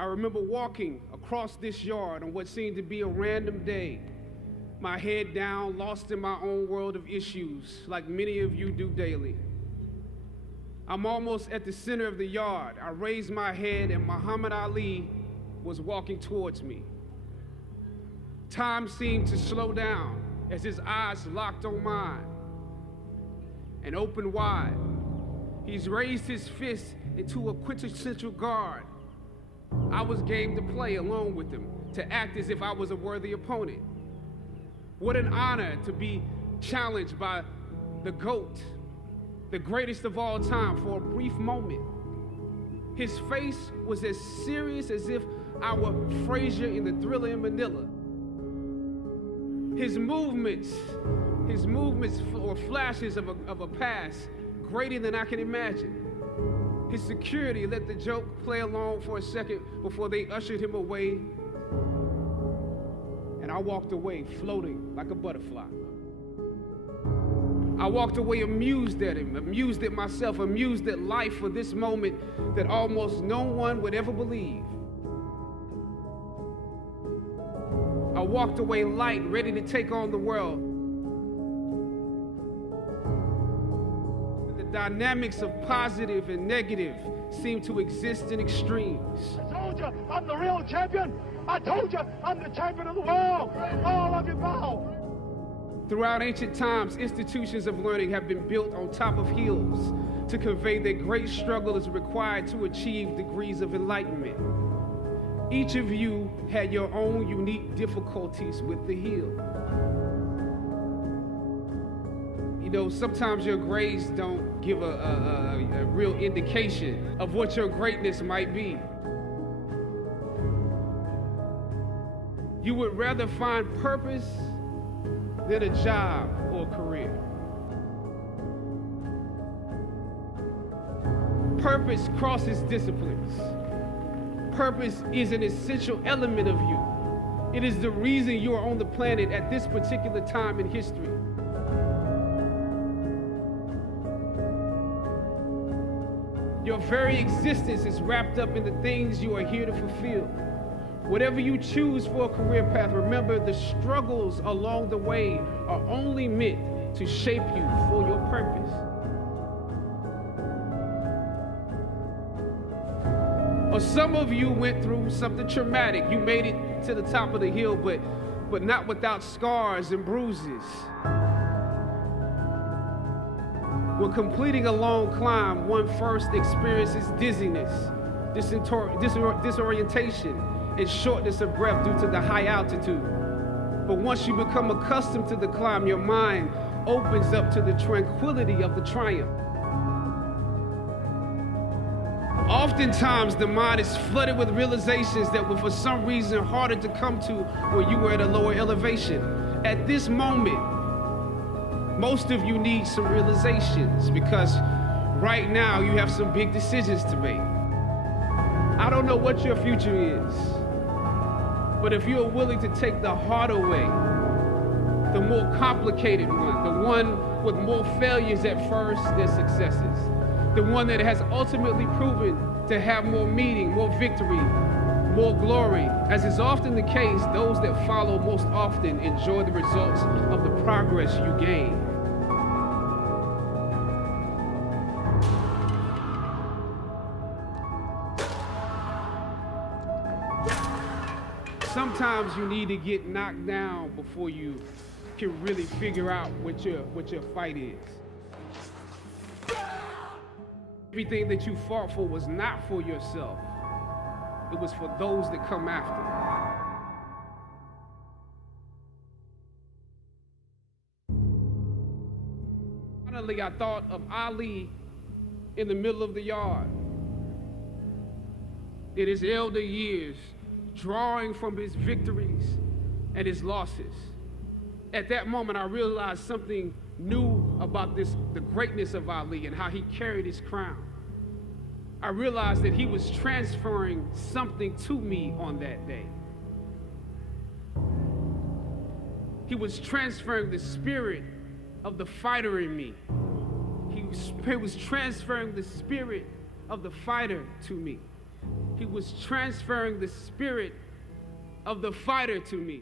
I remember walking across this yard on what seemed to be a random day, my head down, lost in my own world of issues, like many of you do daily. I'm almost at the center of the yard. I raised my head and Muhammad Ali was walking towards me. Time seemed to slow down as his eyes locked on mine and opened wide. He's raised his fist into a quintessential guard. I was game to play along with him, to act as if I was a worthy opponent. What an honor to be challenged by the GOAT, the greatest of all time, for a brief moment. His face was as serious as if I were Frazier in the Thriller in Manila. His movements were flashes of a past greater than I can imagine. His security let the joke play along for a second before they ushered him away. And I walked away floating like a butterfly. I walked away amused at him, amused at myself, amused at life for this moment that almost no one would ever believe. I walked away light, ready to take on the world. The dynamics of positive and negative seem to exist in extremes. I told you I'm the real champion. I told you I'm the champion of the world. All of you bow. Throughout ancient times, institutions of learning have been built on top of hills to convey that great struggle is required to achieve degrees of enlightenment. Each of you had your own unique difficulties with the hill. You know, sometimes your grades don't give a real indication of what your greatness might be. You would rather find purpose than a job or a career. Purpose crosses disciplines. Purpose is an essential element of you. It is the reason you are on the planet at this particular time in history. Your very existence is wrapped up in the things you are here to fulfill. Whatever you choose for a career path, remember the struggles along the way are only meant to shape you for your purpose. Or some of you went through something traumatic. You made it to the top of the hill, but not without scars and bruises. When completing a long climb, one first experiences dizziness, disorientation, and shortness of breath due to the high altitude. But once you become accustomed to the climb, your mind opens up to the tranquility of the triumph. Oftentimes, the mind is flooded with realizations that were for some reason harder to come to when you were at a lower elevation. At this moment, most of you need some realizations because right now you have some big decisions to make. I don't know what your future is, but if you are willing to take the harder way, the more complicated one, the one with more failures at first than successes, the one that has ultimately proven to have more meaning, more victory, more glory. As is often the case, those that follow most often enjoy the results of the progress you gain. Sometimes you need to get knocked down before you can really figure out what your fight is. Everything that you fought for was not for yourself. It was for those that come after. Finally, I thought of Ali in the middle of the yard. In his elder years, drawing from his victories and his losses. At that moment, I realized something new about the greatness of Ali and how he carried his crown. I realized that he was transferring something to me on that day. He was transferring the spirit of the fighter in me. He was transferring the spirit of the fighter to me. He was transferring the spirit of the fighter to me.